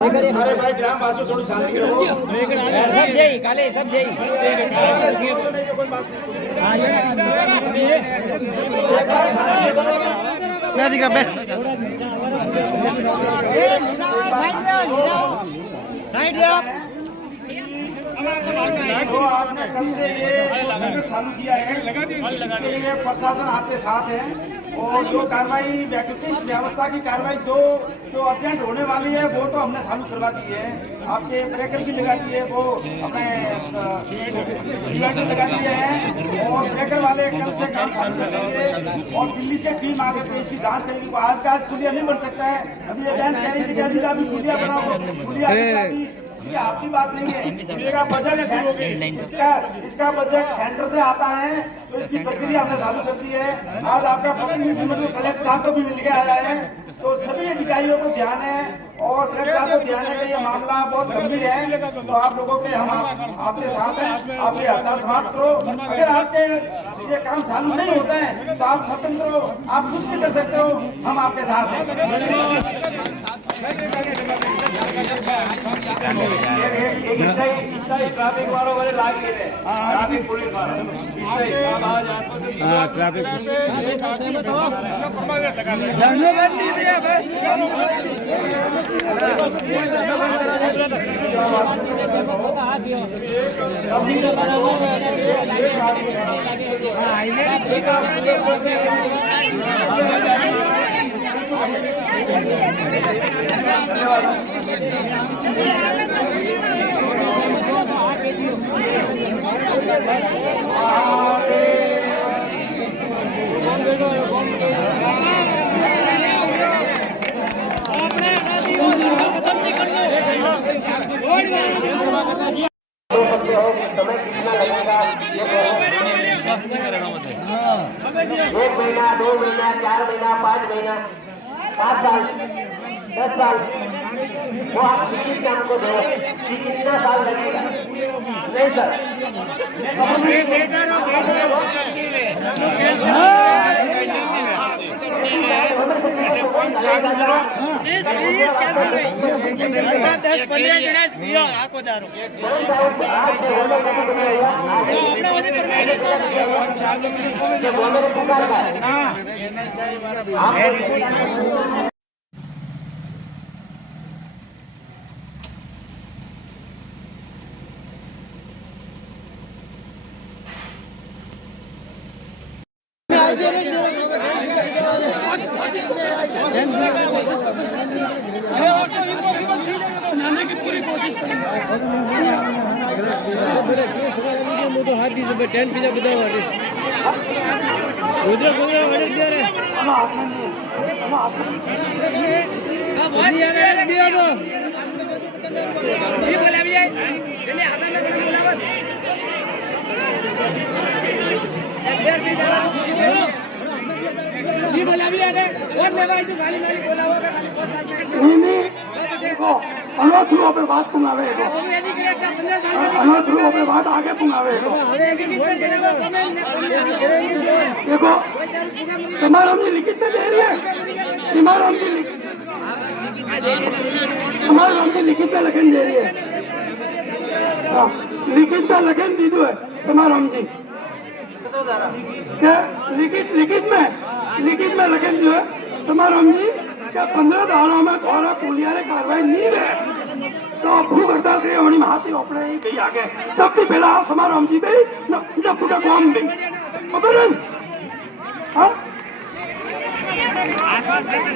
अरे भाई ग्राम वासियों थोड़ी शांति करो। सब जय काले सब जय मैं दिखा बे तो आपने कल से ये संघर्ष चालू किया है, इसके लिए प्रशासन आपके साथ है और जो कार्रवाई वैकल्पिक व्यवस्था की कार्रवाई जो अर्जेंट होने वाली है वो तो हमने चालू करवा दी है। आपके ब्रेकर भी लगा दिए, वो अपने डिवाइडर लगा दिए हैं और ब्रेकर वाले कल से काम चालू कर देंगे और दिल्ली से टीम आकर के इसकी जांच करेगी। आज का आज पुलिया नहीं बन सकता है। अभी ये बहन कह रही थी कि अभी का भी पुलिया बनाओ, पुलिया ये आपकी बात नहीं है। इसका बजट इसका बजट सेंटर से आता है तो इसकी प्रक्रिया हमने चालू कर दी है। आज आपका प्रतिनिधिमंडल कलेक्टर साहब को भी मिल के आया है तो सभी अधिकारियों को ध्यान है और कलेक्टर साहब को ध्यान है कि ये मामला बहुत गंभीर है। तो आप लोगों के हम आपके साथ हैं, आप ये हड़ताल समाप्त करो। अगर आपके ये काम चालू नहीं होता है तो आप स्वतंत्र हो, आप कुछ भी कर सकते हो, हम आपके साथ हैं। ट्रैफिक वालों वाले लागे ट्रैफिक पुलिस ट्रैफिक समय कितना लगेगा? 1 महीना, 2 महीना, 4 महीना, 5 महीना, 5 साल, 10 साल, वो आप किसी काम को दो कि कितना साल लगेगा? नहीं सर, हाथ दीजिए टेंट पिज्जा बताओ उधर ऑर्डर दे रहे जी बोला भी है और ले भाई तू गाली मारी बोला होगा देखो अनोथुओं पे बात पुंगावे को अनोथुओं पे बात आगे पुंगावे को देखो समारोह में लिखित में दे रही है समारोह में लिखित में लगन दे रही है लिखित में लगन दी है समारोह जी क्या लिखित में लगन जो है समारोह जी क्या 15 दानों में थोड़ा पुलिया ने कार्रवाई नहीं रहे तो भूख हड़ताल के होनी महाती अपने ही गई आगे सबसे पहला समारोह जी गई जब पूरा काम भी खबर हाँ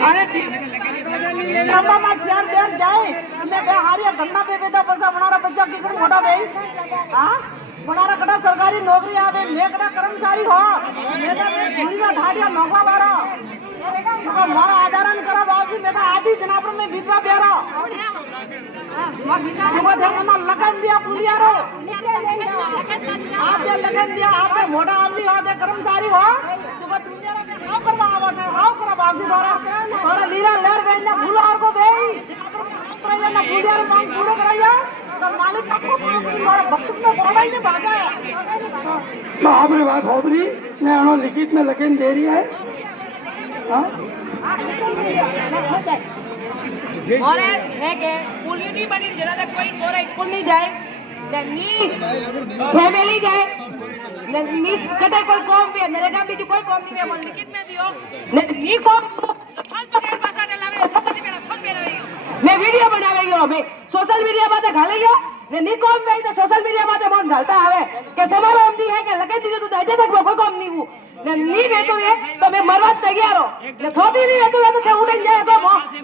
अरे लंबा मार चार देर जाए मैं हारिया गन्ना पे बेटा पैसा बनारा बच्चा किधर मोटा बे हां बनारा कटा सरकारी नौकरी आवे मैं कटा कर्मचारी हो मैं तो ढाडिया नौकरा बारा मारा आधारण करा बाजी मैं आधी जनाबर में विधवा बेरा ना लगन दिया पुलिया रो आपने लगन दिया आपने मोटा आदमी हो दे कर्मचारी हो तो पुलिया रो हाउ करवा आवत हाउ करा बाजी तोरा लीला लेर बेना फुलार को बे करया ना पुलिया रो मांग पूरा करया तो मालिक आपको तुम्हारा वक्त में बोला ही नहीं भागा आपने बात हो रही मैं लिखित में लगन दे रही है और है के पुलिया नी बनी जरा तक कोई सोरा स्कूल नहीं जाए नी फैमिली जाए नी कटे कोई कॉम पे नरेगा भी कोई कॉम नहीं है मन लिखित में दियो नी कॉम फल बगैर पासा ने लावे सब पति मेरा खुद मेरा मैं वीडियो बनावे गयो मैं सोशल मीडिया माथे घाले गयो ने नी कॉम में तो सोशल मीडिया माथे मन घालता आवे के समारोह दी है के लगे दीजो तू दाजे तक कोई कॉम नहीं हूं ने नी वेतो है तो मैं मरवा तैयार हो ने थोड़ी नहीं वेतो है तो थे उड़े जाए तो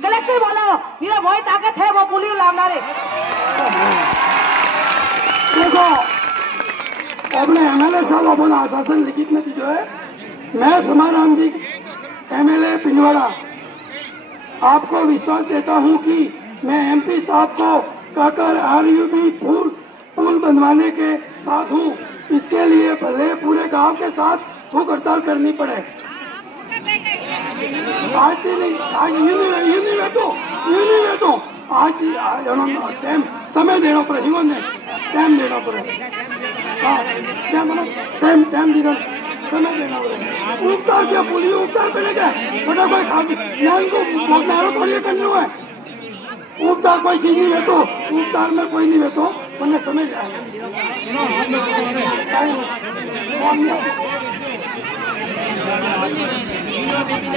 कलेक्टर बोलाओ मेरा बहुत ताकत है वो पुलिस लावना रे देखो अपने एमएलए साहब अपन आश्वासन लिखित में दीजो है मैं समाराम जी एमएलए पिंजवाड़ा आपको विश्वास देता हूं कि मैं एमपी साहब को कहकर आरयूबी पुल बनवाने के साथ हूं इसके लिए भले पूरे गांव के साथ भूख हड़ताल करनी पड़े आज नहीं आज यूनी बैठो आज टाइम समय देना पड़े जीवन ने टाइम देना पड़े हाँ टाइम देना समय देना पड़े उपचार क्या पुलिस उपचार पहले क्या बड़ा कोई खाते को थोड़ी करना है उपचार कोई चीज नहीं है तो उपचार में कोई नहीं है तो मैंने समझ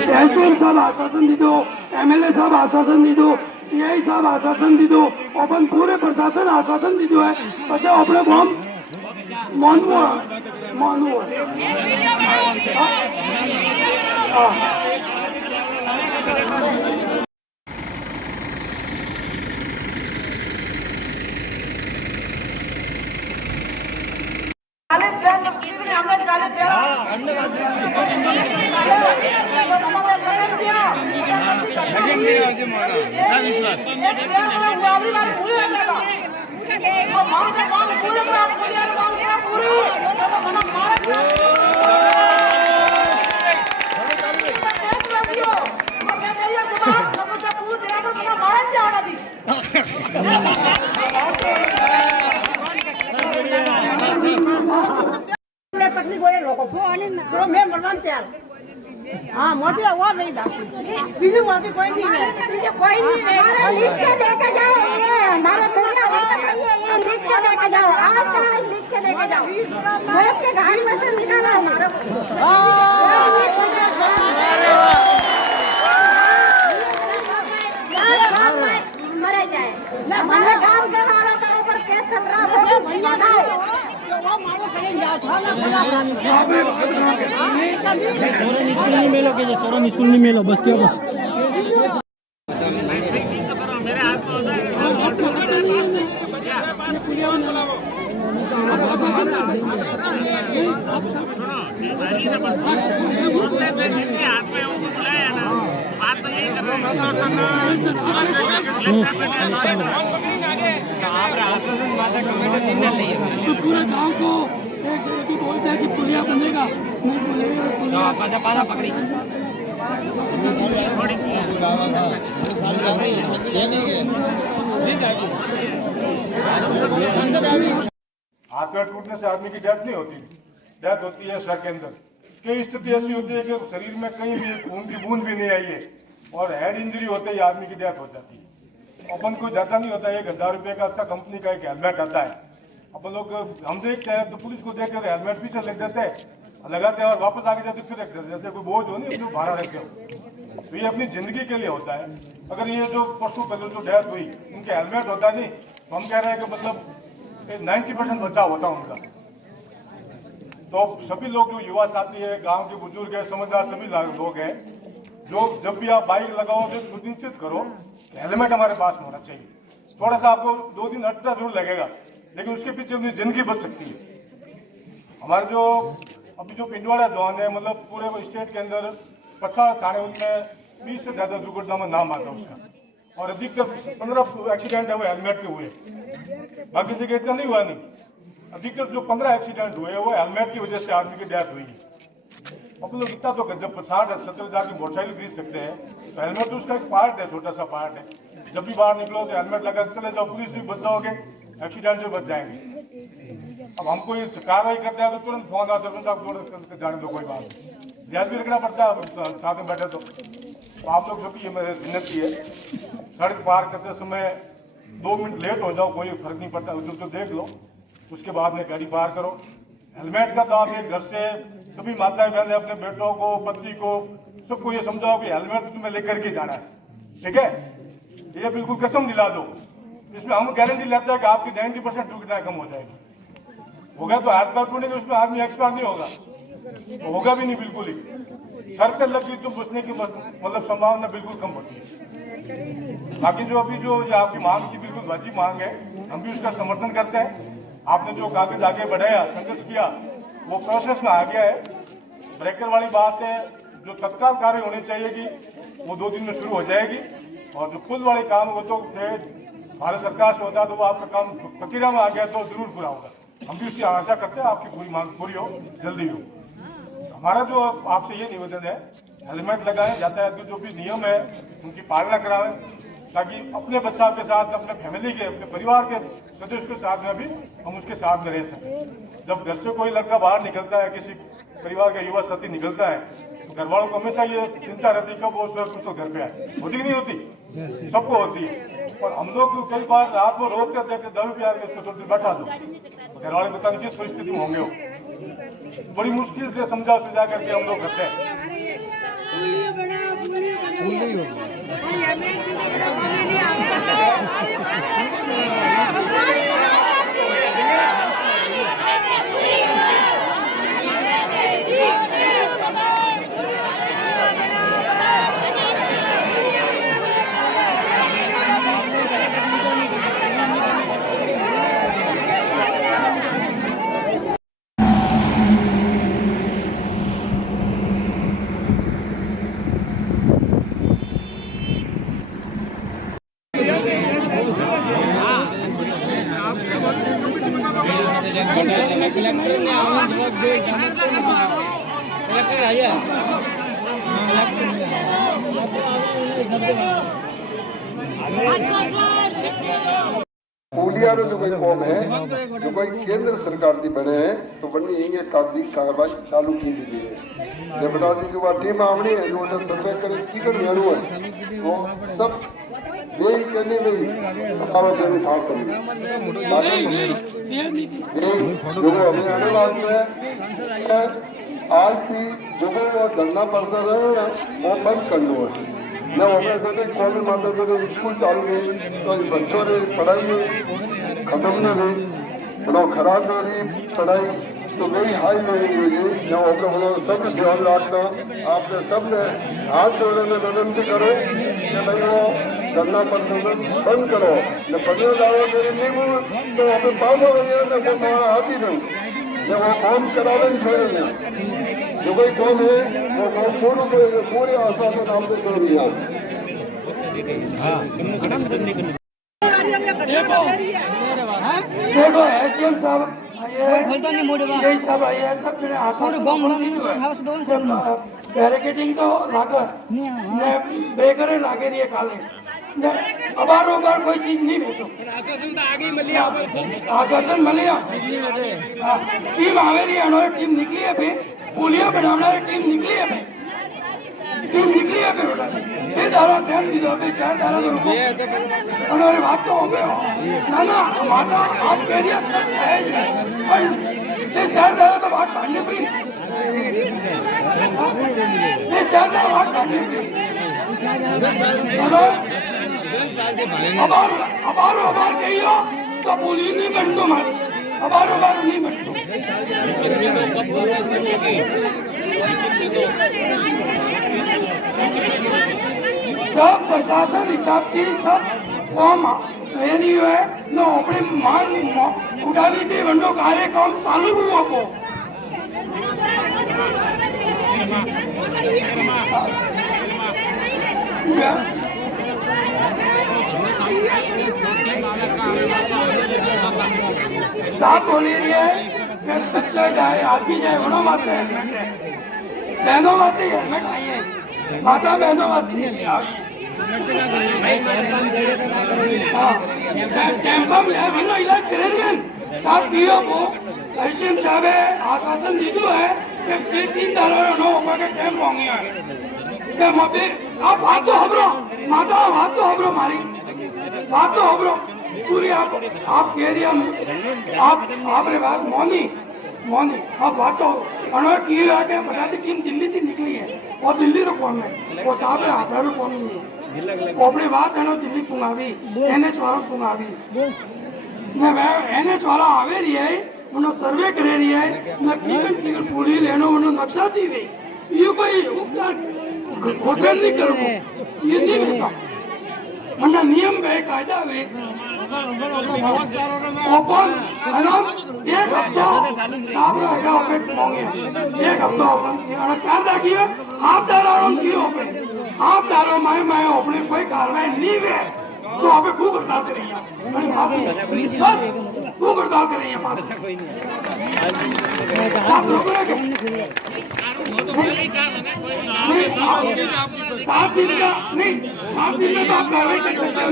एसडीएम साहब आश्वासन दी दो एमएलए साहब आश्वासन दी दो सीआई साहब आश्वासन दी दो अपन पूरे प्रशासन आश्वासन दी दो है पछे अपने काम मानू हाँ मोदी वो नहीं बाकी बीजू मोदी कोई नहीं है कोई नहीं है लिख के लेके जाओ हमारा दुनिया ये लिख के लेके जाओ आप लिख के लेके जाओ मैं के गाड़ी में से निकाला हमारा मरे जाए ना मरे काम के हमारा ऊपर केस चल रहा है भैया का सोरन स्कूल नहीं मिलो के सोरन स्कूल नहीं मिलो बस क्या तो पूरे गांव को एक बोलते हैं कि पुलिया बनेगा नहीं बनेगा पकड़ी हाथ पैर टूटने से आदमी की डेथ नहीं होती, डेथ होती है सर के अंदर। कई स्थिति ऐसी होती है कि शरीर में कहीं भी खून की बूंद भी नहीं आई है और हेड इंजरी होते ही आदमी की डेथ हो जाती है। अपन को जाता नहीं होता, 1000 रुपये का अच्छा कंपनी का एक हेलमेट आता है, अपन लोग हम देखते हैं तो पुलिस को देख कर हेलमेट पीछे लग जाते हैं, लगाते हैं और वापस आगे जाते फिर रख देते, जैसे कोई बोझ हो नहीं अपने भाड़ा रखते हो। तो ये अपनी जिंदगी के लिए होता है। अगर ये जो पशु पहले जो डेथ हुई उनके हेलमेट होता नहीं तो हम कह रहे हैं कि मतलब 90% बचाव होता उनका। तो सभी लोग जो युवा साथी है, गांव के बुजुर्ग है, समझदार सभी लोग हैं, जो जब भी आप बाइक लगाओ तो सुनिश्चित करो हेलमेट हमारे पास में होना चाहिए। थोड़ा सा आपको 2 दिन हटता जरूर लगेगा लेकिन उसके पीछे अपनी जिंदगी बच सकती है। हमारे जो अभी जो पिंडवाड़ा जोन है, मतलब पूरे स्टेट के अंदर 50 थाने, उनमें 20 से ज़्यादा दुर्घटना में नाम आता है उसका, और अधिकतर 15 एक्सीडेंट है वो हेलमेट के हुए, बाकी जगह इतना नहीं हुआ। नहीं, अधिकतर जो 15 एक्सीडेंट हुए वो हेलमेट की वजह से आदमी की डेथ हुई है। अपन लोग इतना तो जब 60-70 की मोटरसाइकिल खरीद सकते हैं तो हेलमेट तो उसका एक पार्ट है, छोटा सा पार्ट है। जब भी बाहर निकलो तो हेलमेट लगा चले जाओ, पुलिस भी बच जाओगे, एक्सीडेंट से बच जाएंगे। अब हमको ये कार्रवाई करते हैं तो तुरंत फोन आ सरपंच साहब जोड़ जाने दो, कोई बात नहीं, ध्यान भी रखना पड़ता है साथ में बैठे। तो आप लोग सभी ये मेरी विनती है, सड़क पार करते समय 2 मिनट लेट हो जाओ कोई फर्क नहीं पड़ता, उधर तो देख लो, उसके बाद में गाड़ी पार करो। हेलमेट का तो आप एक घर से सभी माताएं बहनें अपने बेटों को, पति को, सबको ये समझाओ कि हेलमेट तुम्हें लेकर के जाना है, ठीक है? ये बिल्कुल कसम दिला दो, इसमें हम गारंटी लेते हैं कि आपकी 90% दुर्घटना कम हो जाएगी। होगा तो हाथ पैर टूटेंगे, उसमें आदमी एक्सपर्ट नहीं होगा, तो होगा भी नहीं बिल्कुल ही। सर पे लगी तो बचने की मतलब संभावना बिल्कुल कम होती है। बाकी जो अभी जो ये आपकी मांग की बिल्कुल वाजिब मांग है, हम भी उसका समर्थन करते हैं। आपने जो कागज आगे बढ़ाया, संघर्ष किया, वो प्रोसेस में आ गया है। ब्रेकर वाली बात है, जो तत्काल कार्य होने चाहिए कि वो 2 दिन में शुरू हो जाएगी, और जो पुल वाले काम वो तो भारत सरकार से होता है, तो वो आपका काम प्रक्रिया में आ गया तो जरूर पूरा होगा। हम भी उसकी आशा करते हैं आपकी पूरी मांग पूरी हो, जल्दी हो। हमारा जो आपसे ये निवेदन है, हेलमेट लगाएं, यातायात के जो भी नियम है उनकी पालना कराएं, ताकि अपने बच्चा के साथ, अपने फैमिली के, अपने परिवार के सदस्य के साथ में भी हम उसके साथ में रह सकें। जब घर से कोई लड़का बाहर निकलता है, किसी परिवार का युवा साथी निकलता है, तो घर वालों को हमेशा ये चिंता रहती है कब वो कुछ तो घर पे आए। होती कि नहीं होती? सबको होती है। और हम लोग कई बार रात को रोक कर देते, दारू प्यार के इसको थोड़ी बैठा दो, घर वाले पता नहीं किस परिस्थिति में होंगे हो। बड़ी मुश्किल से समझा सुझा करके हम लोग करते हैं। पुलिया जो कोई कौम है, जो कोई केंद्र सरकार की बने हैं, तो बनी ये कागजी कार्रवाई चालू की दी है। जब बता दी जो टीम आवनी है, जो सर्वे करे की कर मेनू है, वो सब यही कहने में बताओ जरूर साफ करें। जो हमें आने वाली है, आज की जो वो धरना पड़ता है वो बंद कर लो है। जब हमें सोचे कोविड माता जो स्कूल चालू गई, तो बच्चों ने पढ़ाई खत्म न हुई, तो खराब हो रही पढ़ाई, तो मेरी हाई नहीं हुई। जब होकर सब ध्यान रखना, आपने सब ने हाथ जोड़ने में विनती करो कि भाई वो धरना प्रदर्शन बंद करो। जब 15 दावा मेरे नहीं तो हमें पास हो गया, तो हमारा हाथ ही नहीं। जब वो काम करावे छोड़ेंगे, जो कोई कौन है वो पूरे आसाम में नाम से जोड़ दिया। देखो एचएम साहब यही सब आई है, सब बैरिकेडिंग तो लाकर ब्रेकर लागे दिए काले अबारो बार कोई चीज नहीं भेजो। आश्वासन मिले टीम आवे रही है, टीम निकली है पे पुलिया बनाना टीम निकली है पे बेटा ये दारा ध्यान दीजिए पे शहर दारा तो रुको उन्होंने बात तो हो गए ना हमारा आप कह दिया सब सहज है, पर ये शहर दारा तो बात काटने पे ये शहर दारा बात काटने पे अबार कहियो तो पुलिस नहीं बन तुम्हारी अबार नहीं बन सब प्रशासन हिसाब की सब काम नहीं है न अपने मांग उठानी थी वंडो कार्यक्रम चालू हुआ को साफ बोली रही है बच्चा जाए आदमी जाए उन्होंने वास्ते हेलमेट है, बहनों वास्ते हेलमेट आई है, माता बहनों वास्ते कैंपा में इलाज करेंगे साफ दियो को एचएम साहब आश्वासन दीजो है कि 3 दारों होगा के कैंप होंगे आप बात तो हबरो माता बात तो हबरो मारी बात तो हबरो पूरी आप एरिया में आपने बात मौनी आप बात तो उन्होंने की है कि बताते टीम दिल्ली थी निकली है और दिल्ली तो कौन है वो साहब है आप कौन नहीं है अपनी बात है ना दिल्ली पुंगावी NH वाला पुंगावी NH वाला आवे रही है उन्होंने सर्वे करे रही है न कीकन पूरी लेनो उन्होंने नक्शा दी गई ये कोई उपचार होटल नहीं करो ये नहीं रहता मना नियम वे कायदा वे ओपन अनाम एक हफ्ता साफ रहेगा ओपन होंगे एक हफ्ता ओपन और सादा किया आप दारों की ओपन आप दारों मैं ओपन कोई कार्रवाई नहीं वे तो आप भूख हड़ताल कर रही हैं बस भूख हड़ताल कर रही हैं आप लोगों ने 7 दिन का नहीं 7 दिन में तो आप कार्रवाई कर सकते हैं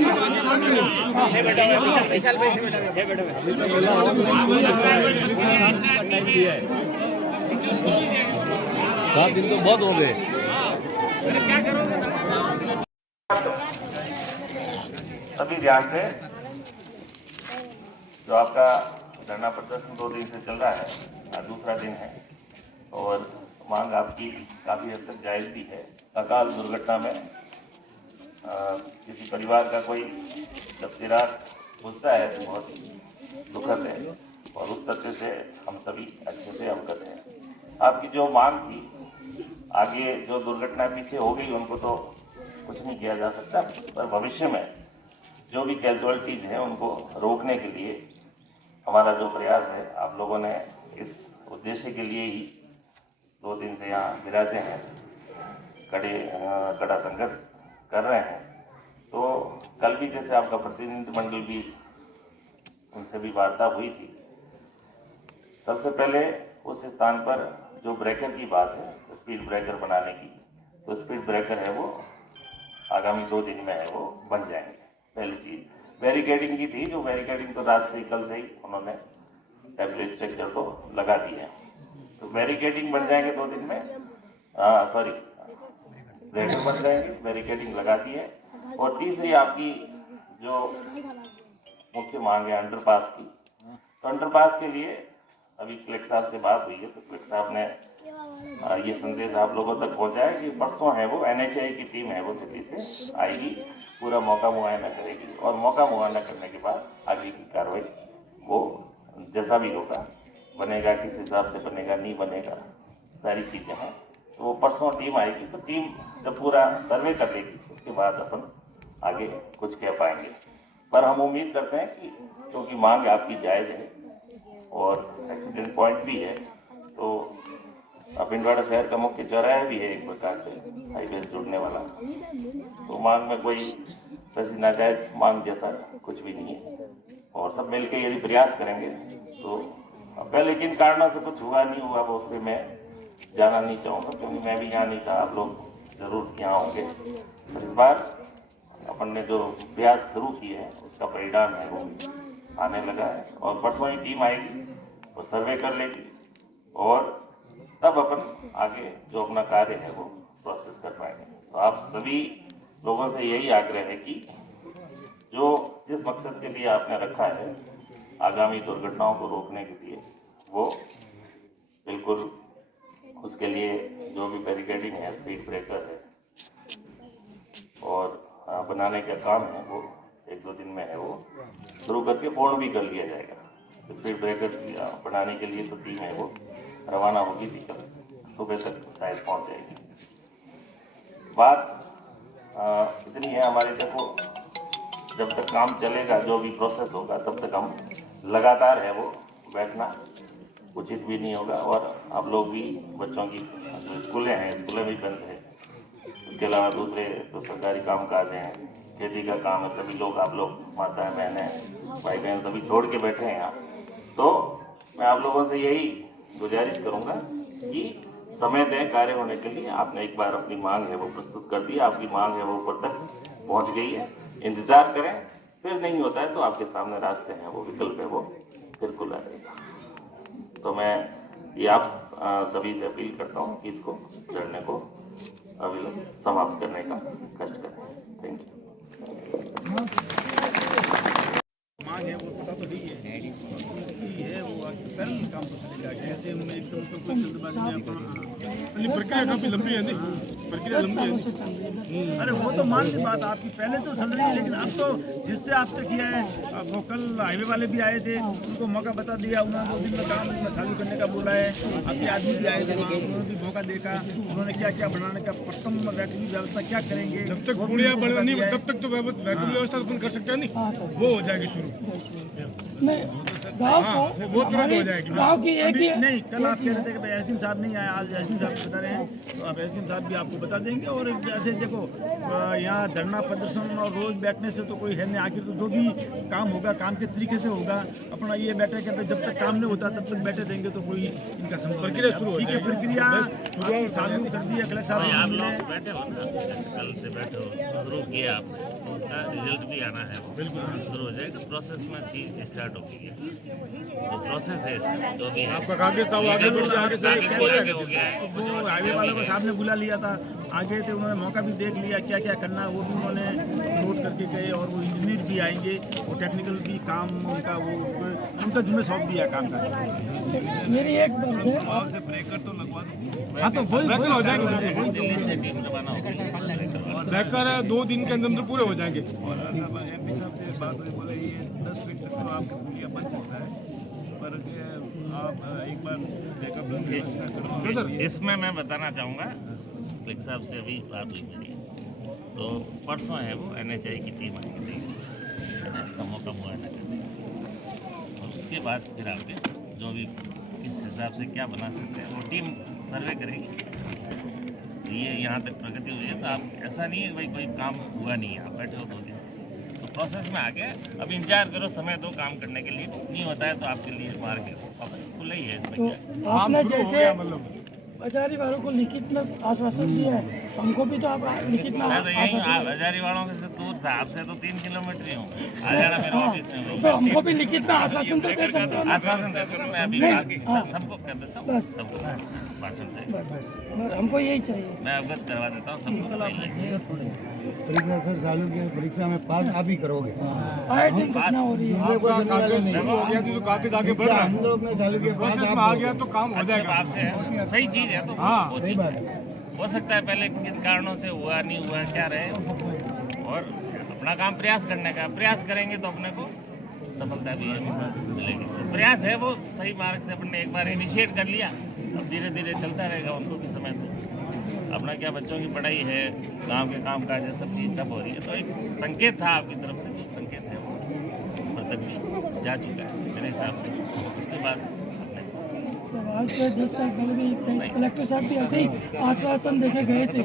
7 दिन तो बहुत हो गए। सभी ध्यान से, जो आपका धरना प्रदर्शन 2 दिन से चल रहा है, आज दूसरा दिन है और मांग आपकी काफ़ी हद तक जायज़ भी है। अकाल दुर्घटना में किसी परिवार का कोई जब चिराग बुझता है तो बहुत दुखद है और उस तथ्य से हम सभी अच्छे से अवगत हैं। आपकी जो मांग थी, आगे जो दुर्घटना पीछे हो गई उनको तो कुछ नहीं किया जा सकता, पर भविष्य में जो भी कैजुअलिटीज़ हैं उनको रोकने के लिए हमारा जो प्रयास है, आप लोगों ने इस उद्देश्य के लिए ही 2 दिन से यहाँ विराजे हैं, कड़ा संघर्ष कर रहे हैं। तो कल भी जैसे आपका प्रतिनिधिमंडल भी उनसे भी वार्ता हुई थी, सबसे पहले उस स्थान पर जो ब्रेकर की बात है, स्पीड ब्रेकर बनाने की, तो स्पीड ब्रेकर है वो आगामी 2 दिन में है वो बन जाएंगे। पहली चीज़ बैरिकेडिंग की थी, जो बैरिकेडिंग तो रात से कल से ही उन्होंने टेम्परेरी स्ट्रक्चर को लगा दी है, तो बैरिकेडिंग बन जाएंगे 2 दिन में। ब्रेकर बन जाएंगे, बैरिकेडिंग लगा दी है। और तीसरी आपकी जो मुख्य मांग है अंडरपास की, तो अंडरपास के लिए अभी कलेक्टर साहब से बात हुई है, तो कलेक्टर साहब ने ये संदेश आप लोगों तक पहुंचाया कि परसों है वो NHAI की टीम है वो दिल्ली से आएगी, पूरा मौका मुआयना करेगी और मौका मुआयना करने के बाद आगे की कार्रवाई वो जैसा भी होगा, बनेगा किस हिसाब से बनेगा, नहीं बनेगा, सारी चीज़ें हैं। तो वो परसों टीम आएगी, तो टीम जब पूरा सर्वे कर लेगी उसके बाद अपन आगे कुछ कह पाएंगे। पर हम उम्मीद करते हैं कि क्योंकि मांग आपकी जायज़ है और एक्सीडेंट पॉइंट भी है, तो पिंडवाड़ा शहर का मुख्य चौराहा भी है एक प्रकार से हाईवे जुड़ने वाला, तो मांग में कोई वैसी नाजायज मांग जैसा कुछ भी नहीं है। और सब मिलकर यदि प्रयास करेंगे तो पहले किन कारणों से कुछ हुआ नहीं हुआ वो उस पर मैं जाना नहीं चाहूँगा, क्योंकि मैं भी यहाँ नहीं था, आप लोग जरूर यहाँ होंगे। इस बार अपन ने जो प्रयास शुरू किए हैं उसका परिणाम है वो आने लगा है और परसों ही टीम आएगी, वो सर्वे कर लेगी और तब अपन आगे जो अपना कार्य है वो प्रोसेस कर पाएंगे। तो आप सभी लोगों से यही आग्रह है कि जो जिस मकसद के लिए आपने रखा है आगामी दुर्घटनाओं को रोकने के लिए, वो बिल्कुल उसके लिए जो भी बैरिकेडिंग है, स्पीड ब्रेकर है और बनाने का काम है वो 1-2 दिन में है वो शुरू करके पूर्ण भी कर लिया जाएगा। स्पीड ब्रेकर बनाने के लिए तो टीम है वो रवाना होगी थी, कल सुबह तक शायद पहुंच जाएगी। बात इतनी है हमारे, देखो जब तक काम चलेगा, जो भी प्रोसेस होगा, तब तक हम लगातार है वो बैठना उचित भी नहीं होगा। और आप लोग भी, बच्चों की जो स्कूलें हैं, स्कूलें भी बंद है, इसके अलावा दूसरे तो सरकारी काम काज हैं, खेती का काम है, सभी लोग आप लोग माताएं बहनें भाई बहन सभी छोड़ के बैठे हैं यहाँ। तो मैं आप लोगों से यही गुजारिश करूँगा कि समय दें कार्य होने के लिए। आपने एक बार अपनी मांग है वो प्रस्तुत कर दी, आपकी मांग है वो ऊपर तक पहुँच गई है, इंतजार करें, फिर नहीं होता है तो आपके सामने रास्ते हैं वो, विकल्प है वो फिर खुला रहेगा। तो मैं ये आप सभी से अपील करता हूँ कि इसको लड़ने को अविलंब समाप्त करने का कष्ट करें। Thank you. मांग है वो पता तो नहीं है उसकी है वो पहले काम तो चलेगा जैसे उनमें एकदम तो कोई जल्दबाजी में अपना प्रक्रिया काफी लंबी है नहीं प्रक्रिया लंबी है। अरे वो तो मान ली बात आपकी पहले तो चल रही है लेकिन अब तो जिससे आपसे किया है वो कल हाईवे वाले भी आए थे उनको मौका बता दिया उन्होंने 2 दिन में काम चालू करने का बोला है। आपके आदमी भी आए थे वहाँ उन्होंने भी मौका देखा उन्होंने क्या क्या बनाने का प्रथम वैक्यूम व्यवस्था क्या करेंगे जब तक पुड़िया बना नहीं तब तक तो वैक्यूम व्यवस्था तो कर सकते हैं नहीं वो हो जाएगी शुरू वो तुरंत हो जाएगी गाँव की एक ही नहीं कल आप कह रहे थे कि भाई एसडीएम साहब नहीं आए आज एसडीएम साहब बता रहे हैं तो आप एसडीएम साहब भी आपको बता देंगे। और जैसे देखो यहाँ धरना प्रदर्शन और रोज बैठने से तो कोई है नहीं आखिर तो जो भी काम होगा काम के तरीके से होगा अपना ये बैठे कहते जब तक काम नहीं होता तब तक बैठे देंगे तो कोई इनका प्रक्रिया शुरू ठीक है प्रक्रिया चालू कर दी है कलेक्टर साहब बैठे हो कल से बैठे हो शुरू किया आपने तो उसका रिजल्ट भी आना है बिल्कुल शुरू हो जाएगा प्रोसेस में चीज स्टार्ट होगी तो प्रोसेस है जो भी आपका कागज था वो आगे हो गया है वो हाईवे वालों को साहब ने बुला लिया था आगे थे उन्होंने मौका भी देख लिया क्या क्या करना वो भी उन्होंने नोट करके गए और वो इंजीनियर भी आएंगे वो टेक्निकल भी काम उनका वो उनका जिम्मे सौंप दिया काम का। मेरी एक बात है से ब्रेकर तो लगवा दो हाँ तो वही हो जाएंगे ब्रेकर 2 दिन के अंदर पूरे हो जाएंगे और एमपी साहब से बात हुई बोले ये 10 फीट तक तो आपका पुलिया बन सकता है पर आप एक बार बैकअप सर इसमें मैं बताना चाहूँगा कलेक्टर साहब से अभी बात हुई मेरी तो परसों है वो NHI की टीम आएगी इसका मौका मुआयना करने और उसके बाद फिर आगे जो भी किस हिसाब से क्या बना सकते हैं वो टीम सर्वे करेगी। ये यहाँ तक प्रगति हुई है तो आप ऐसा नहीं है भाई कोई काम हुआ नहीं है आप बैठे हो 2 दिन तो प्रोसेस में आगे अब इंतजार करो समय दो काम करने के लिए नहीं होता है तो आपके लिए मार्ग है खुला ही है इसमें क्या आपने जैसे हजारी वालों को लिखित में आश्वासन दिया है हमको भी तो आप लिखित में हजारी वालों से दूर था आपसे तो 3 किलोमीटर ही हूँ आ जाना मेरे ऑफिस में तो हमको भी लिखित में आश्वासन तो दे सकते हो आश्वासन देता हूँ मैं अभी सबको कर देता हूँ सबको भाषण दे हमको यही चाहिए मैं अवगत करवा देता हूँ सबको परीक्षा सर चालू की परीक्षा में पास आप ही करोगे आए दिन घटना हो रही है हो गया तो कागज आगे बढ़ रहा है हम लोग ने चालू किया प्रोसेस में आ गया तो काम हो जाएगा आपसे सही चीज है तो हाँ, सही बात है हो सकता है पहले किन कारणों से हुआ नहीं हुआ क्या रहे और अपना काम प्रयास करने का प्रयास करेंगे तो अपने को सफलता भी मिलेगी तो प्रयास है वो सही मार्ग से अपने एक बार इनिशिएट कर लिया अब धीरे धीरे चलता रहेगा उनको भी समय तो अपना क्या बच्चों की पढ़ाई है गांव के काम काज है सब चीज़ तब हो रही है तो एक संकेत था आपकी तरफ से जो संकेत है वो पर तक भी जा चुका है मेरे हिसाब से उसके बाद आज से 10 साल पहले भी कलेक्टर साहब भी ऐसे ही आश्वासन देके गए थे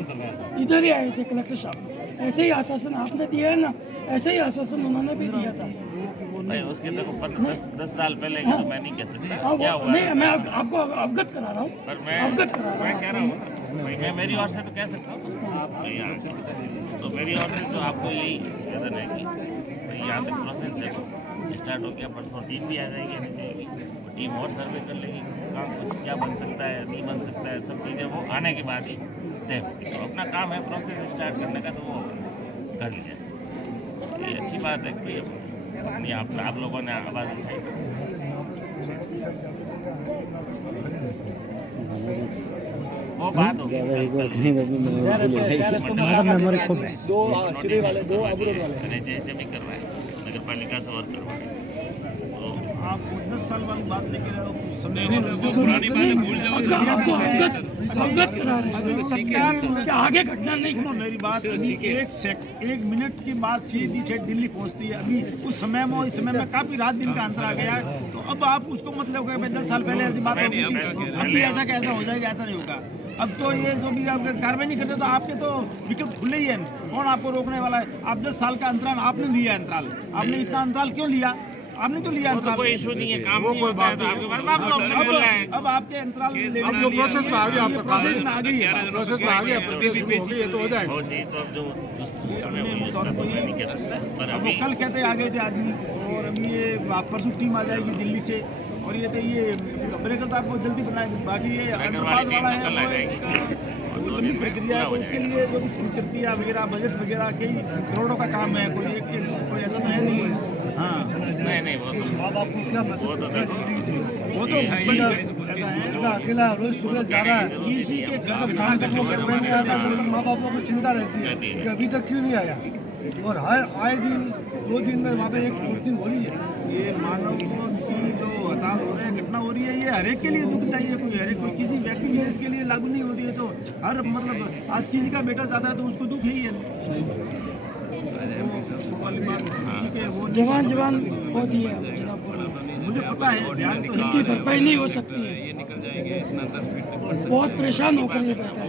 इधर ही आए थे कलेक्टर साहब ऐसे ही आश्वासन आपने दिया है ना ऐसे ही आश्वासन उन्होंने भी दिया था नहीं उसके तक 10 साल पहले की तो मैं नहीं कह सकता क्या हुआ नहीं मैं आपको अवगत करा रहा हूँ पर मैं कह रहा हूँ मैं मेरी ओर से तो कह सकता हूँ तो मेरी ओर से तो आपको यही निवेदन है कि यहाँ तक प्रोसेस है स्टार्ट हो गया परसों टीम भी आ जाएगी नहीं जाएगी टीम और सर्वे कर लेगी काम कुछ क्या बन सकता है नहीं बन सकता है सब चीज़ें वो आने के बाद ही तय होगी तो अपना काम है प्रोसेस स्टार्ट करने का तो वो कर लिया ये अच्छी बात है कि अपनी आप लोगों ने आवाज़ उठाई वो बात हो जैसे भी करवाए नगर पालिका से और करवाए तो आप 10 साल वाली बात लेके रहे हो कुछ समझ पुरानी बातें भूल जाओ आगे घटना नहीं मेरी बात एक मिनट की बात सीधी ठेठ दिल्ली पहुंचती है अभी उस समय में इस समय में काफी रात दिन का अंतर आ गया तो अब आप उसको मतलब 10 साल पहले ऐसी बात होगी थी अब भी ऐसा कैसा हो जाएगा ऐसा नहीं होगा अब तो ये जो भी आप कार्रवाई नहीं करते तो आपके तो विकल्प खुले ही हैं कौन आपको रोकने वाला है आप 10 साल का अंतराल आपने लिया अंतराल आपने इतना अंतराल क्यों लिया आपने तो लिया अंतराल कोई इशू नहीं है काम नहीं होता है तो आपके पास वापस ऑप्शन मिल रहा है अब आपके अंतराल अब जो प्रोसेस में आ गया आपका प्रोसेस में आ गई है प्रोसेस में आ गया ये तो हो जाएगा हो जी तो अब जो उस समय हुई उसका तो मैं नहीं कह सकता पर अब वो अभी कल कहते आ गए थे आदमी और अभी ये परसों टीम आ जाएगी दिल्ली से और ये तो ये ब्रेकर तो आपको जल्दी बनाएंगे बाकी ये अंडरपास वाला है वो लंबी प्रक्रिया है तो उसके लिए जो भी स्वीकृतियाँ वगैरह बजट वगैरह कई करोड़ों का काम है कोई ऐसा तो है नहीं हाँ नहीं नहीं माँ बाप को क्या वो तो ऐसा है ना, अकेला रोज सुबह जा रहा है, किसी के जब शाम तक वो घर में नहीं आता तब तक माँ बापों को चिंता रहती है कि अभी तक क्यों नहीं आया। और हर आए दिन 2 दिन में वहाँ पे एक मूर्ति हो रही है। ये मानव की जो हताहत हो रही है, घटना हो रही है, ये हर एक के लिए दुखदायी है। कोई हर एक किसी व्यक्ति के इसके लिए लागू नहीं होती है। तो हर मतलब आज किसी का बेटा जाता है तो उसको दुख ही है। जवान जवान होती है, मुझे पता है, ध्यान तो इसकी भरपाई नहीं हो सकती है। बहुत परेशान होकर ये बैठा है।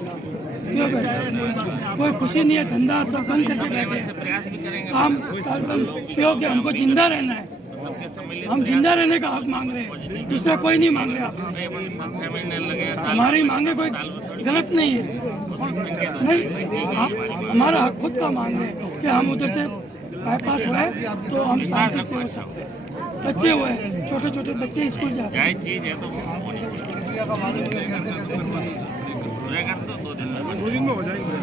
क्यों बैठा है? कोई खुशी नहीं है, धंधा सब बंद करके बैठे हैं। काम क्योंकि हमको जिंदा रहना है, हम जिंदा रहने का हक मांग रहे हैं, दूसरा कोई नहीं मांग रहे आपसे। हमारी मांगे कोई गलत नहीं है, नहीं हमारा हक खुद का मांग रहे हैं कि हम उधर से बाईपास हुए तो हम शांति से हो सकते हैं। बच्चे हुए, छोटे छोटे बच्चे स्कूल जाते हैं। चीज है तो दो दिन में हो जाएंगे।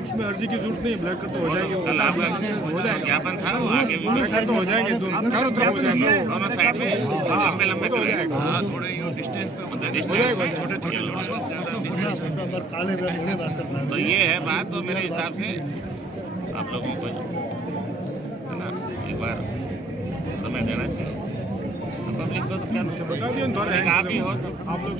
उसमें अर्जी की जरूरत नहीं है, ब्लैक कार्ड तो हो जाएंगे। कल आपका हो जाएगा ज्ञापन था वो आगे भी ब्लैक कार्ड तो हो जाएंगे, चारों तरफ हो जाएंगे, दोनों साइड में लंबे लंबे करेंगे। थोड़े डिस्टेंस पे मतलब डिस्टेंस छोटे छोटे तो ये है बात। तो मेरे हिसाब से आप लोगों को है ना एक बार समय देना चाहिए। पब्लिक को तो क्या बता दिए आप ही हो आप लोग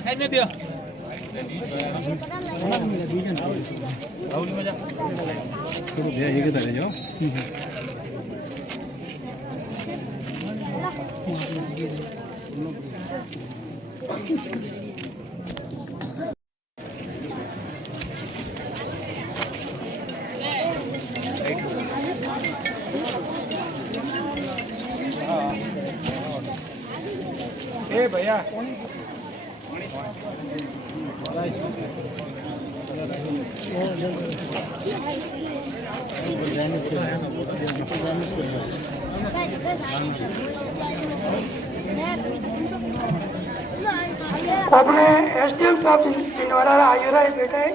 साइड में भी हो। ए भैया अपने एसडीएम साहब छिंदवाड़ा आयु रहा है बेटे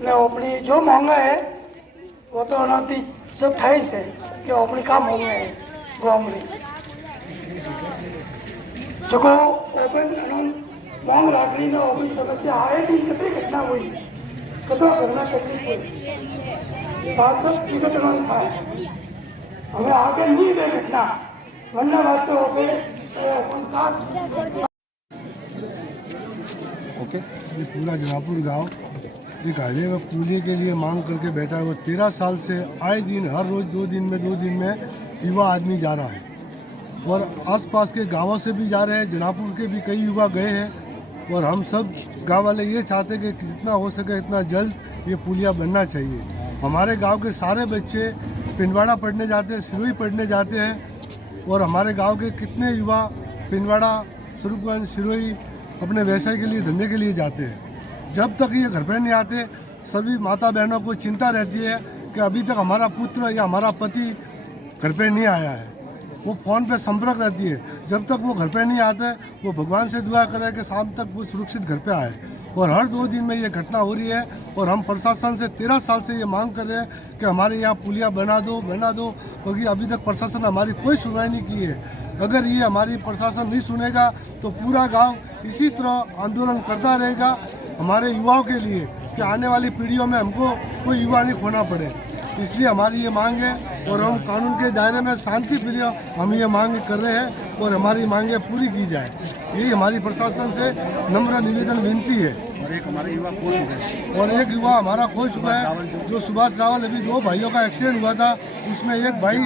ने अपनी जो महंगा है वो तो अनाती सब 28 है कि अपनी काम महंगा है गाँव में जो ओपन मांग रखनी ना ओपन सदस्य आए दिन कितनी घटना हुई कतो करना तकलीफ हुई बात सब टिकट था हमें आगे नहीं दे घटना वरना बात तो ओके। ये पूरा जलापुर गांव एक हाईवे में पुलिया के लिए मांग करके बैठा है और 13 साल से आए दिन हर रोज 2 दिन में युवा आदमी जा रहा है और आसपास के गांवों से भी जा रहे हैं। जलापुर के भी कई युवा गए हैं और हम सब गांव वाले ये चाहते हैं कि जितना हो सके इतना जल्द ये पुलिया बनना चाहिए। हमारे गांव के सारे बच्चे पिंडवाड़ा पढ़ने जाते हैं, सिरोही पढ़ने जाते हैं और हमारे गांव के कितने युवा पिंडवाड़ा, स्वरूपगंज, सिरोही अपने व्यवसाय के लिए, धंधे के लिए जाते हैं। जब तक ये घर पर नहीं आते सभी माता बहनों को चिंता रहती है कि अभी तक हमारा पुत्र या हमारा पति घर पे नहीं आया है। वो फ़ोन पे संपर्क रहती है। जब तक वो घर पे नहीं आते वो भगवान से दुआ करे कि शाम तक वो सुरक्षित घर पे आए। और हर 2 दिन में ये घटना हो रही है और हम प्रशासन से 13 साल से ये मांग कर रहे हैं कि हमारे यहाँ पुलिया बना दो क्योंकि अभी तक प्रशासन ने हमारी कोई सुनवाई नहीं की है। अगर ये हमारी प्रशासन नहीं सुनेगा तो पूरा गाँव इसी तरह आंदोलन करता रहेगा हमारे युवाओं के लिए कि आने वाली पीढ़ियों में हमको कोई युवा नहीं खोना पड़े। इसलिए हमारी ये मांग है और हम कानून के दायरे में शांति प्रिय हम ये मांग कर रहे हैं और हमारी मांगें पूरी की जाए। यही हमारी प्रशासन से नम्र निवेदन विनती है। और एक हमारे युवा खो चुके हैं और एक युवा हमारा खो चुका है जो सुभाष रावल। अभी 2 भाइयों का एक्सीडेंट हुआ था, उसमें एक भाई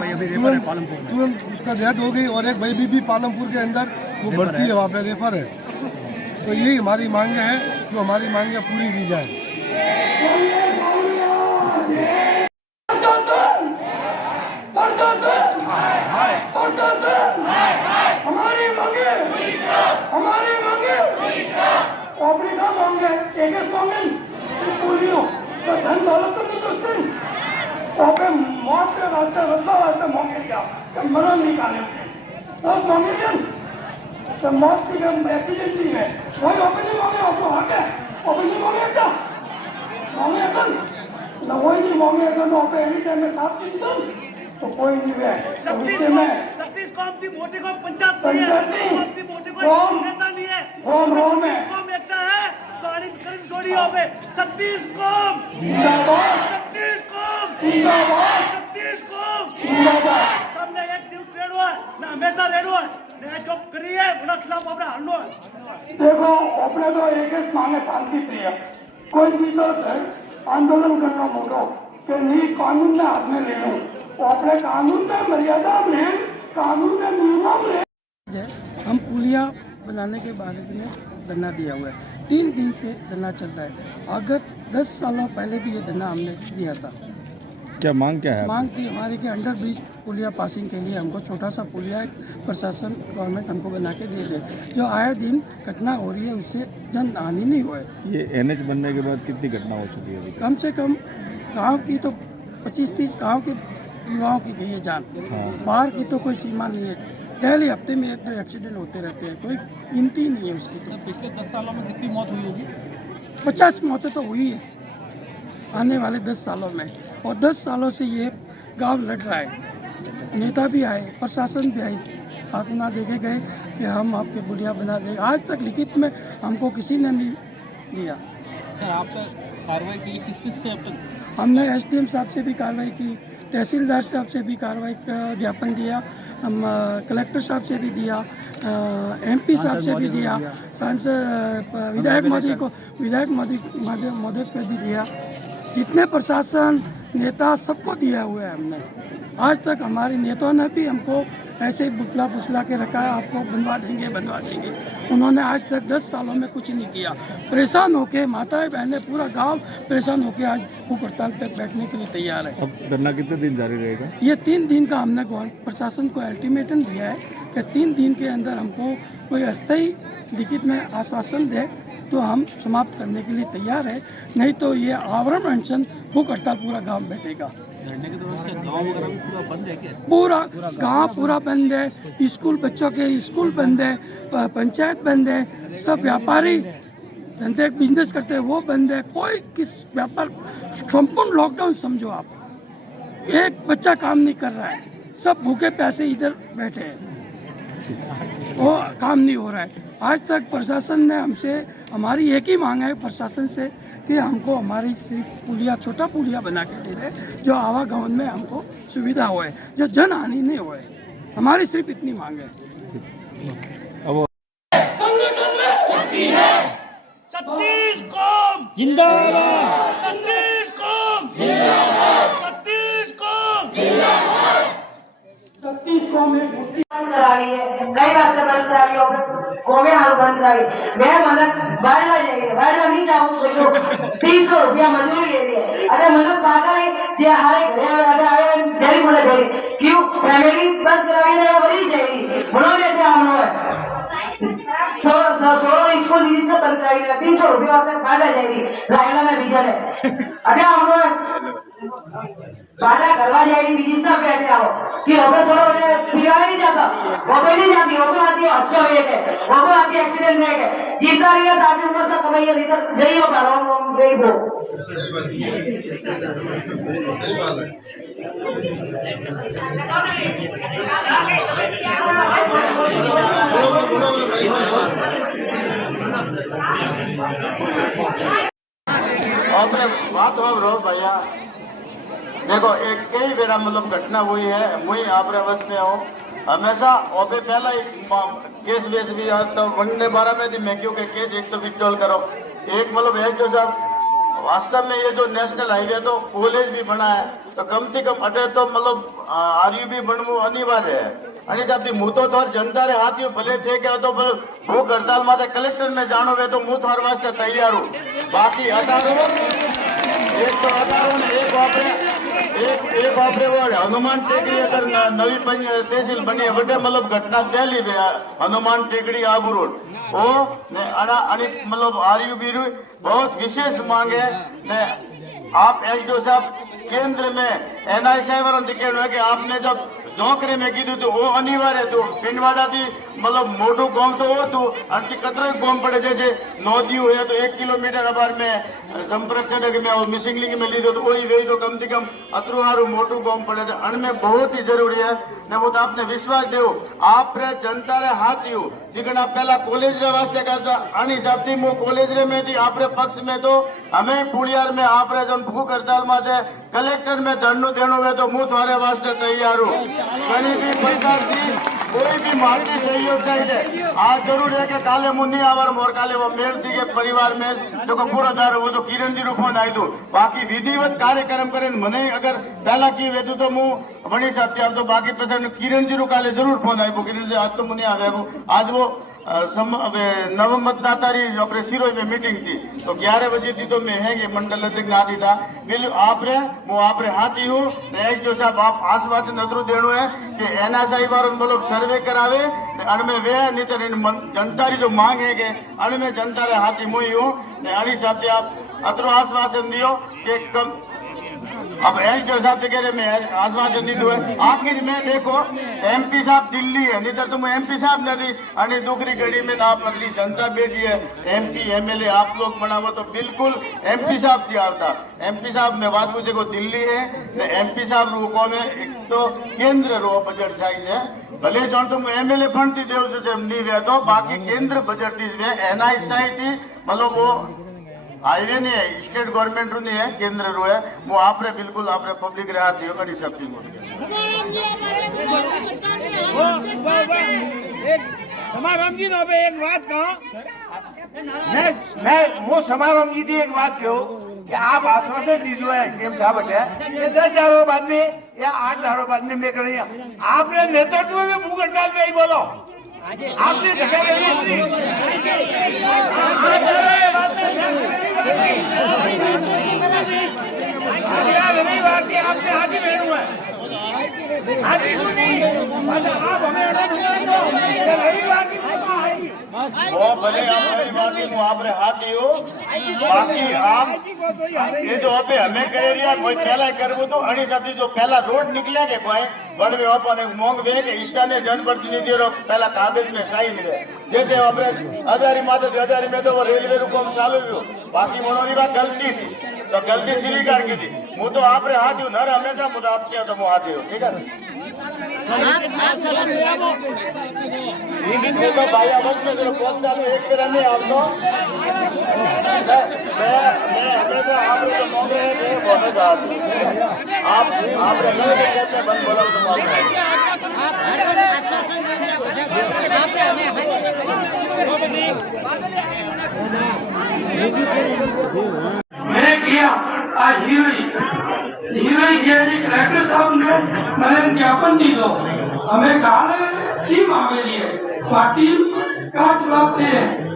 तुरंत उसका डेथ हो गई और एक भाई भी पालमपुर के अंदर वो भर्ती है, वहाँ पे रेफर है। तो यही हमारी मांगे हैं, जो हमारी मांगे पूरी की जाए। हमारी मांगे अपने काम होंगे एक होंगे पूलियों तो धन दौलत तो नहीं दोस्ती ओपे मौत के रास्ते रस्ता रास्ते मौके क्या मरण निकाले तो मौके तो मौत की जब एक्सीडेंट भी है वही ओपे नहीं मौके आपको हक है ओपे नहीं मौके क्या मौके अपन ना वही नहीं मौके अगर तो ओपे एनी टाइम में साथ दिन तो कोई नहीं है छत्तीस कौम की मोटी को पंचायत की मोटी को नेता नहीं है रोम में कौम एकता है तो करीब छोड़ी हो पे 36 कौम जिंदाबाद 36 कौम जिंदाबाद 36 कौम जिंदाबाद सबने एक ड्यूट रेडो है ना हमेशा रेडो है ने चुप करी है उनके खिलाफ अपना हल्लो है देखो अपने तो एक मांगे शांति प्रिय कोई भी तो आंदोलन करना मोड़ो कि नहीं कानून ने हाथ में ले लो अपने कानून ने मर्यादा में कानून ने नियमों में हम पुलिया बनाने के बारे में धरना दिया हुआ है 3 दिन से धरना चल रहा है अगस्त 10 सालों पहले भी ये धरना हमने दिया था क्या मांग क्या है मांग थी हमारी कि अंडर ब्रिज पुलिया पासिंग के लिए हमको छोटा सा पुलिया प्रशासन गवर्नमेंट हमको बना के दे दे जो आए दिन घटना हो रही है उससे जन हानि नहीं हुए। ये NH बनने के बाद कितनी घटना हो चुकी है? कम से कम गांव की तो 25-30 गांव के युवाओं की गई है जान बाहर की तो कोई सीमा नहीं है डेली हफ्ते में एक एक्सीडेंट होते रहते हैं कोई गिनती नहीं है उसकी तो पिछले 10 सालों में कितनी मौत हुई होगी? 50 मौतें तो हुई है आने वाले 10 सालों में और 10 सालों से ये गांव लड़ रहा है नेता भी आए प्रशासन भी आए साथ ना देखे गए कि हम आपके पुलिया बना देंगे आज तक लिखित में हमको किसी ने नहीं दिया। आप कार्रवाई की किस से अब तक? हमने SDM साहब से भी कार्रवाई की तहसीलदार साहब से भी कार्रवाई का ज्ञापन दिया हम कलेक्टर साहब से भी दिया MP साहब से भी दिया सांसद विधायक मोदी को भी दिया जितने प्रशासन नेता सबको दिया हुआ है हमने आज तक हमारे नेताओं ने भी हमको ऐसे ही बुतला फुसला के रखा है आपको बनवा देंगे उन्होंने आज तक 10 सालों में कुछ नहीं किया परेशान होके माताएं बहनें पूरा गांव परेशान होके आज भूख हड़ताल पे बैठने के लिए तैयार है। अब धरना कितने दिन जारी रहेगा? ये 3 दिन का हमने प्रशासन को अल्टीमेटम दिया है कि 3 दिन के अंदर हमको कोई अस्थायी लिखित में आश्वासन दे तो हम समाप्त करने के लिए तैयार है नहीं तो ये आवरण अनशन भूख हड़ताल पूरा गाँव बैठेगा। पूरा गांव पूरा बंद है स्कूल बच्चों के स्कूल बंद है पंचायत बंद है सब व्यापारी धंधे बिजनेस करते हैं वो बंद है कोई किस व्यापार संपूर्ण लॉकडाउन समझो आप एक बच्चा काम नहीं कर रहा है सब भूखे प्यासे इधर बैठे हैं वो काम नहीं हो रहा है। आज तक प्रशासन ने हमसे हमारी एक ही मांग है प्रशासन से कि हमको हमारी सिर्फ पुलिया छोटा पुलिया बना के दे दे जो आवागमन में हमको सुविधा होए जो जन हानि नहीं होए हमारी सिर्फ इतनी मांग है। संगठन में शक्ति है 36 कौम जिंदाबाद 36 कौम जिंदाबाद 36 कौम 36 कौम में करावी है कई बार से बंद करावी और कौमे हाल बंद करावी मैं मतलब बाहर नहीं जाऊँ सोचो 300 रुपया मजदूरी ले रही है अरे मतलब पागल है जे हारे घरे आए जरी बोले गए क्यों फैमिली बंद करावी है वही जाएगी उन्होंने क्या हम लोग स्कूल फीस से बंद करावी है 300 रुपया तक बाहर जाएगी रायला में बीजा ने अरे हम लोग बाहर करवा जाएगी बीजी सब बैठे आओ कि होगा सोलो पिराया नहीं जाता वो भी नहीं जाती वो तो आती है अच्छा हुए है वो तो आती है एक्सीडेंट में है जीता रही है दादी उम्र तक कमाई है इधर सही होगा रॉन्ग गई वो सही बात है बात रो भैया देखो एक कई बेरा मतलब घटना हुई है मुई आप बस में हो हमेशा ओपे पहला ही केस वेस भी तो वनडे 12 में थी मैं क्योंकि केस एक तो विड्रॉल करो एक मतलब है जो साहब वास्तव में ये जो नेशनल हाईवे तो कॉलेज भी बना है तो कम से कम अटे तो मतलब RUB बनवू अनिवार्य है અને જાતી હું તો થોર જનતારે હાથીઓ ભલે છે કે તો ભૂખ હડતાલ માટે કલેક્ટર में जानो वे तो હું થોર वास्ते तैयार हूँ बाकी 18 एक तो 18 ने एक एक आपने वो हनुमान टेकड़ी अगर नवी तहसील बनी है बटे मतलब घटना पहली हनुमान टेकड़ी आबू रोड ओ ने मतलब आरयू बीरू बहुत विशेष मांग है ने आप एसडीओ साहब केंद्र में एनआईसी वालों दिखे कि आपने जब जोकरे में कीधु तो वो अनिवार्य तो पिंडवाड़ा थी मतलब मोटू गांव तो वो तो आणखी कतरो गांव पड़े जैसे नौदी हुए तो 1 किलोमीटर अबार में संपर्क सड़क में और मिसिंग लिंक में लीधो तो वही वे तो कम से कम अतरू हारू मोटू गांव पड़े थे अनमें बहुत ही जरूरी है ने वो तो आपने विश्वास दो आप रे जनता रे हाथ यू जिकना पहला कॉलेज रे वास्ते करता अन हिसाब थी मो कॉलेज रे में थी आपरे पक्ष में तो हमें पुड़ियार में आपरे जन भूख हड़ताल माथे कलेक्टर में धरनो देनो हुए तो मुँह तुम्हारे वास्ते तैयार हूँ कहीं भी प्रकार की कोई भी मार्गी सहयोग चाहिए आज जरूर है कि काले मुन्नी आवर मोर काले वो मेयर जी के परिवार में जो को पूरा दार वो तो किरण जी रूप में आई तो बाकी विधिवत कार्यक्रम करे मने अगर पहला की वेतु तो मु वणी सकती तो बाकी पैसा किरण जी रू काले जरूर फोन आई किरण जी आज तो मुन्नी आवे आज वो नव मतदाता अपने सिरोई में मीटिंग थी तो 11 बजे थी तो मैं है कि मंडल अध्यक्ष आती था बिल्कुल आपरे वो आपरे हाथी हूँ जो साहब आप आश्वासन नजरू देनो है कि एनएसआई वालों मतलब सर्वे करावे अनमें वे नहीं तो जनता की जो मांग है कि अनमें जनता रे हाथी मुई हूँ अड़ी साहब आप अतरो आश्वासन दियो कि कम अब एसडीओ साहब कह रहे मैं आश्वासन नहीं हुए आखिर में देखो एमपी साहब दिल्ली है नहीं तो तुम एमपी साहब नहीं आणि दूसरी घड़ी में आप अगली जनता बैठी है एमपी एमएलए आप लोग बनावो तो बिल्कुल एमपी साहब दिया होता एमपी साहब में बात पूछे को दिल्ली है तो एमपी साहब रूको में एक तो केंद्र रो बजट चाहिए भले जो तुम एमएलए फंड थी देव से नहीं रहे तो बाकी केंद्र बजट थी एनआईसी थी मतलब वो हाईवे नहीं है स्टेट गवर्नमेंट रू नहीं है केंद्र रू है वो आपरे बिल्कुल आपरे पब्लिक रहा दियो कड़ी सब चीज समाराम जी ने एक बात कहा मैं वो समाराम जी थी एक बात कहो कि आप आश्वासन दीजिए है केम साहब है ये 10 हजारों बाद में या 8 हजारों बाद में मैं करेंगे आपने नेतृत्व में भूख हड़ताल में ही बोलो आपने रविवार की आपने हाथी बहन हुआ हाथी सुनी आप हमें रविवार की वो भले आप हाथी हो बाकी आप ये जो अबे हमें करे रिया कोई पहला करबो तो अणी साथी जो पहला रोड निकले के भाई बड़वे अपन मोंग वे के स्थानीय जनप्रतिनिधि रो पहला कागज में साइन है जैसे अपने हजारी माते हजारी में तो वो रेलवे रू काम चालू हो बाकी मनोरी बात गलती थी तो गलती स्वीकार की थी वो तो आपरे हाथ हूँ नर हमेशा मुझे आप किया तो वो हाथ हो ठीक है तो भाई आवाज में जरा फोन डालो एक तरह में आप तो मैं हमेशा आप तो मोंग रहे थे बहुत आप कैसे बंद बोला मैंने किया आज हीरोई किया कलेक्टर साहब ने मैंने ज्ञापन दी दो हमें काले टीम आवेली है तो टीम का जवाब दे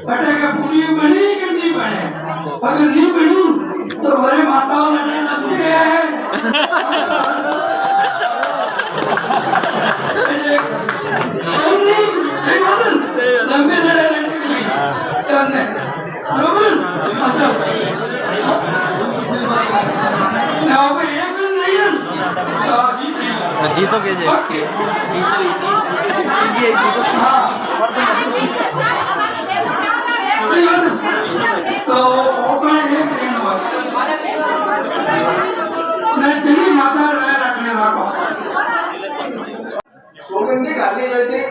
बटे का पूरी बनी कि नहीं बने अगर नहीं बनी तो हमारे माताओं लड़ने लगती है लंबे लड़े लगने जीतो के तो चलिए माता रखने वाला सौगंधी घालनी चाहिए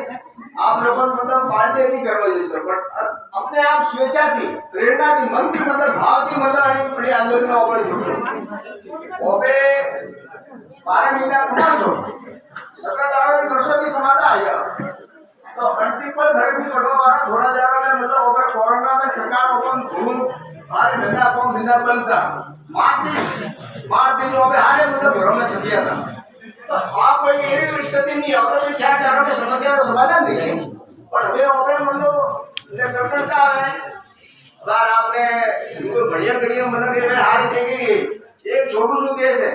आप लोगों को मतलब पार्टी नहीं करवा चाहिए बट अपने आप स्वेच्छा थी प्रेरणा थी मन की मतलब भाव थी मतलब आणि बड़ी आंदोलन ओपन ओबे 12 महीना पूरा हो सरकार की वर्षों की समाधा आया तो मल्टीपल घर भी पड़वा वाला थोड़ा जरा में मतलब ओवर कोरोना में सरकार ओपन घूम बाहर धंधा कम धंधा बनता स्मार्ट भी जो हारे मतलब घरों में सकिया था तो आप कोई एरी स्थिति नहीं होता तो चार चारों में समस्या का समाधान नहीं पर हमें ओपन मतलब डॉक्टर साहब है अगर आपने बढ़िया बढ़िया मतलब ये हार देगी एक छोटू सा देश है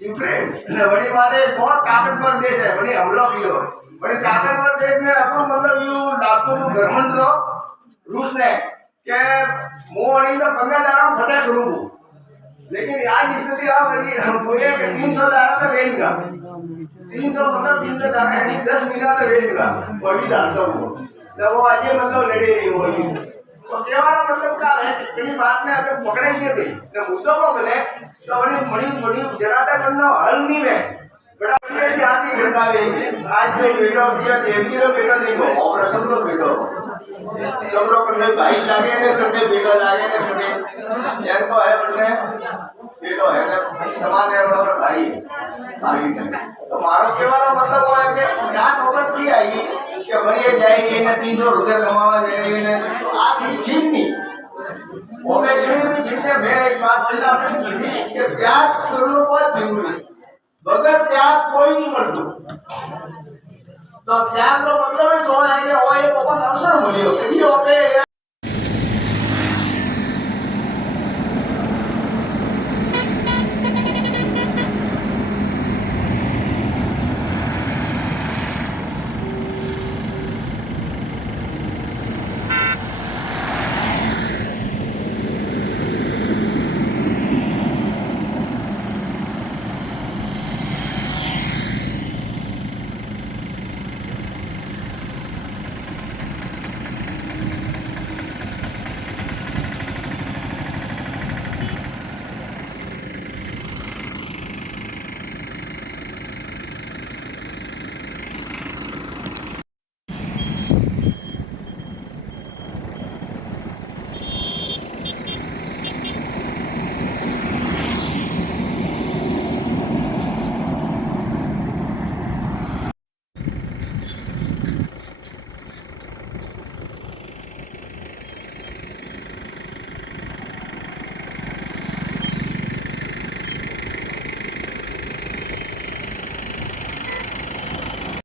यूक्रेन वड़ी माते बहुत ताकतवर देश है वड़ी हमलो कियो वड़ी ताकतवर देश ने अपनो मतलब यू लाखों को घमंड दो रूस ने के मोड़ी तो 15,000 फटा करूँ लेकिन आज स्थिति आ गई बोले कि 300,000 तो वेंगा 300 मतलब 300,000 यानी 10 महीना तो वेंगा वही डालता हूँ जब वो आज मतलब लड़े रही वही तो केवल मतलब क्या है इतनी बात में अगर पकड़ेंगे भी तो मुद्दों को बने तो बड़ी जनाता करना हल नहीं है बड़ा आती घटना आज जो वीडियो दिया देवी रो बेटा नहीं को ऑपरेशन रो बेटो सब लोग करने भाई लागे ने करने बेटा लागे ने करने जैन को है करने बेटो है ना समान है बड़ा भाई भाई तो मारो केवल मतलब वो है कि क्या नौबत की आई कि भरिए जाएंगे ने 300 रुपए कमावा जाएंगे ने तो आज ही ठीक नहीं वो मैं भी ठीक है मैं एक बात बोलना अपनी जिंदगी कि त्याग करना बहुत जरूरी बगैर त्याग कोई नहीं करतो तो त्याग रो मतलब है सो है कि वो एक ओपन अवसर मिलियो कदी होते